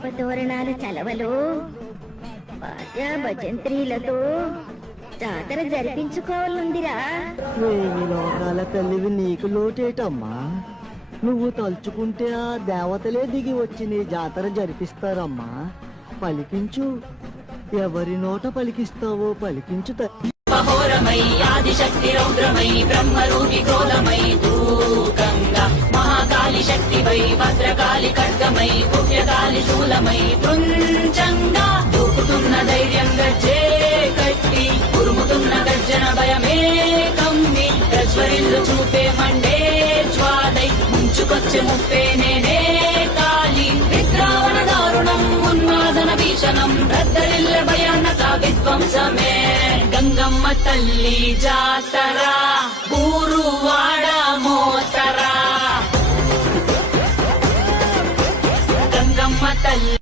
వేప తోరణాల చలవలు బాజా భజంత్రీలతో జాతర జరిపించుకోవాలందిరా. వేయి లోకాల తల్లివి నీకు లోటేటమ్మా. నువ్వు తలుచుకుంటే ఆ దేవతలే దిగి వచ్చి నీ జాతర జరిపిస్తారమ్మా. పలికించు, ఎవరి నోట పలికిస్తావో పలికించు. మహోరమై ఆదిశక్తి రౌద్రమై బ్రహ్మరూపి క్రోధమై గంగా మహాకాళి శక్తివై భద్రకాళి ఖడ్గమై పుణ్యకాళి శూలమై పృంచంగా దూకుతున్న ధైర్యం గజ్జే కట్టి ఉరుముతున్న గర్జన భయమే కమ్మి గజ్వరిల్లు చూపే మండే జ్వాలై ముంచుకొచ్చే ముప్పే నేనే కాళి విద్రావణ దారుణం ఉన్మాదన భీషణం రద్దరిల్ల భయానక విధ్వంసమే గంగమ్మ తల్లి జాతర ఊరువాడ మోతరా గంగమ్మ తల్లి